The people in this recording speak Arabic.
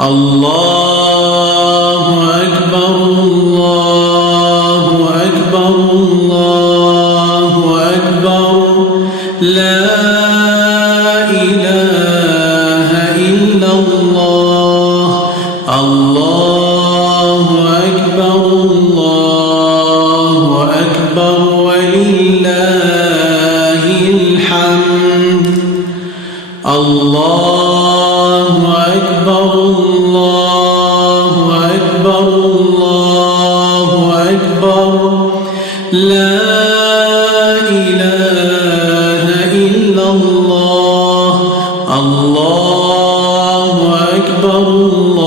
الله أكبر الله أكبر الله أكبر لا إله إلا الله الله أكبر الله أكبر ولله الحمد الله أكبر الله أكبر الله أكبر لا إله إلا الله الله أكبر الله